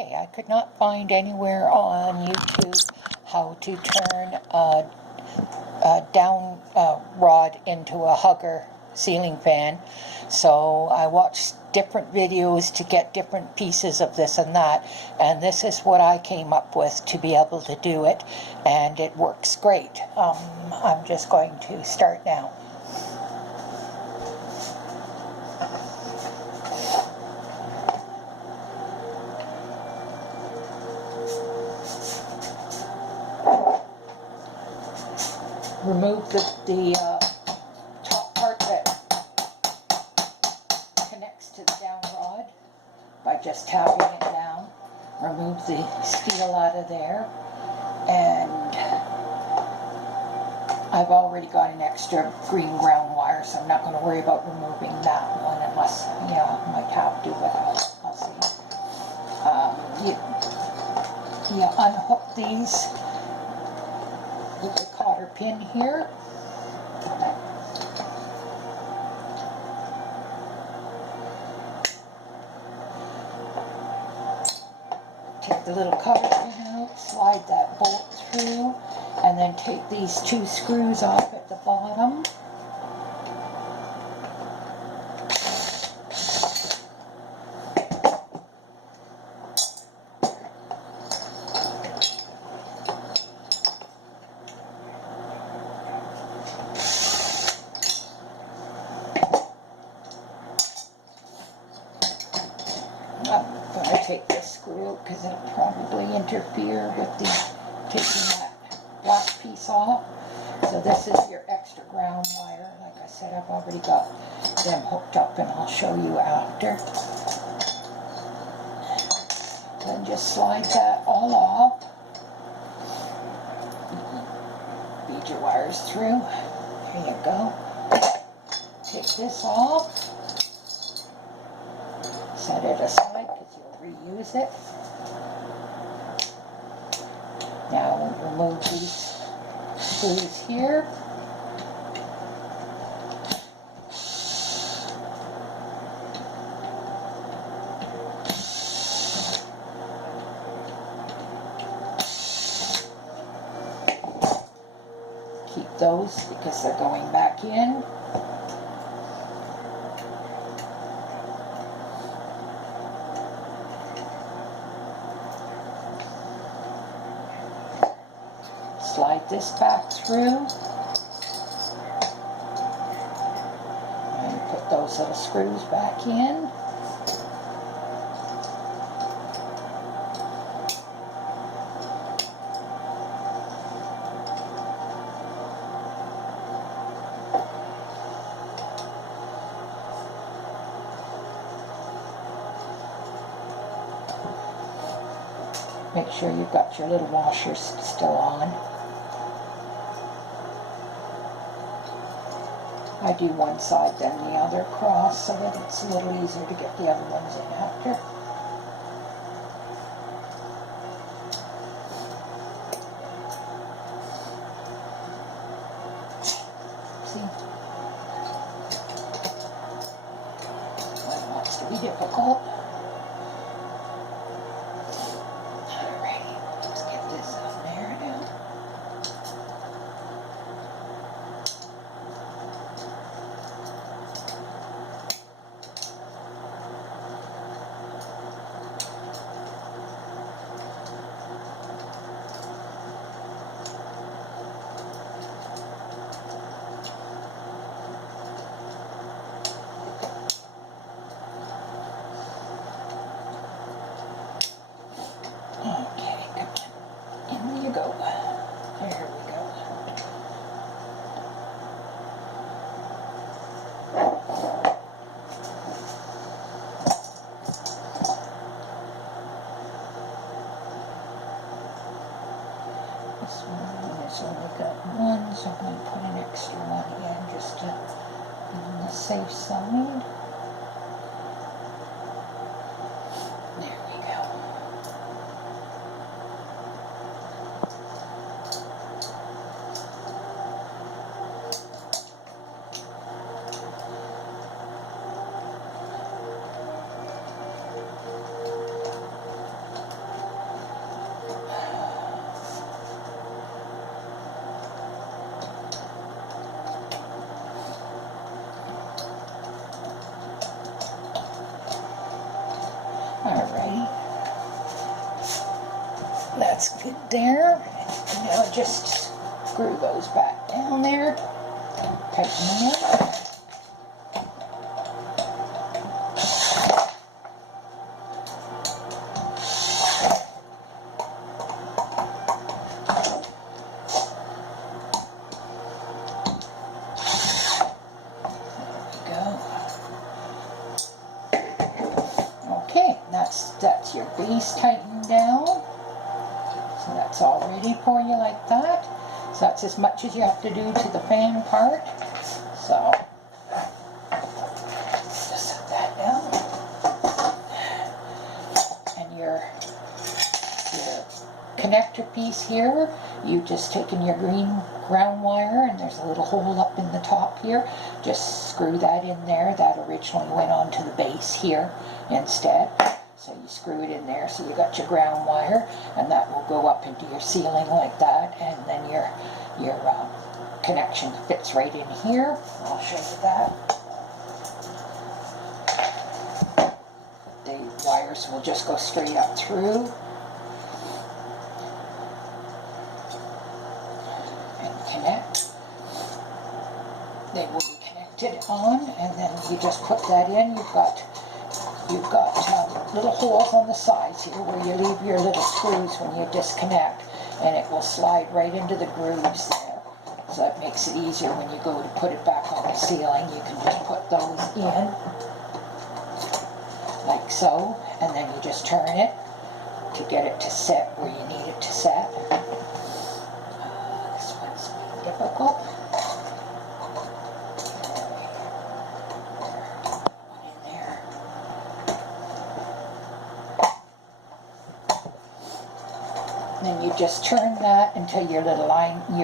Okay, I could not find anywhere on YouTube how to turn a down rod into a hugger ceiling fan, so I watched different videos to get different pieces of this and that, and this is what I came up with to be able to do it, and it works great. I'm just going to start now. Remove the top part that connects to the down rod by just tapping it down. Remove the steel out of there, and I've already got an extra green ground wire, so I'm not going to worry about removing that one unless, yeah, I might have to, but I'll see. You unhook these with the cotter pin here. Take the little cotter pin out, slide that bolt through, and then take these two screws off at the bottom. I'm going to take this screw out because it'll probably interfere with the taking that black piece off. So this is your extra ground wire. Like I said, I've already got them hooked up, and I'll show you after. Then just slide that all off. Feed your wires through. There you go. Take this off. Set it aside because you'll reuse it. Now we'll remove these screws here. Keep those because they're going back in. Slide this back through, and put those little screws back in. Make sure you've got your little washers still on. I do one side then the other cross so that it's a little easier to get the other ones in after. See? That wants to be difficult. Alrighty, let's get this up there now. Okay, come on. In you go. There we go. This one has only got one, so I'm going to put an extra one in just to be on the safe side. There we go. Alrighty. That's good there. Now just screw those back down there. Tighten them up. That's your base tightened down. So that's all ready for you like that. So that's as much as you have to do to the fan part. So just set that down. And your connector piece here, you just taken your green ground wire, and there's a little hole up in the top here. Just screw that in there. That originally went onto the base here instead. So you screw it in there, so you got your ground wire, and that will go up into your ceiling like that, and then your connection fits right in here. I'll show you that. The wires will just go straight up through and connect. They will be connected on, and then you just put that in. You've got little holes on the sides here where you leave your little screws when you disconnect, and it will slide right into the grooves there. So that makes it easier when you go to put it back on the ceiling. You can just put those in like so, and then you just turn it to get it to set where you need it to set. This one's difficult. Then you just turn that until your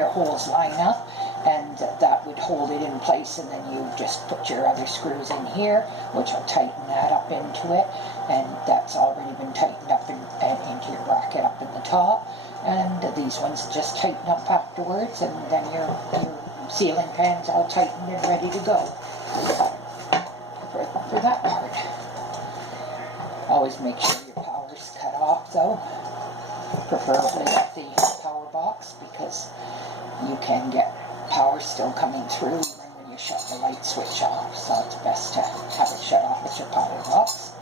holes line up, and that would hold it in place, and then you just put your other screws in here, which will tighten that up into it, and that's already been tightened up into your bracket up in the top, and these ones just tighten up afterwards, and then your ceiling fan's all tightened and ready to go for that part. Always make sure your power's cut off though. Preferably at the power box, because you can get power still coming through even when you shut the light switch off. So it's best to have it shut off at your power box.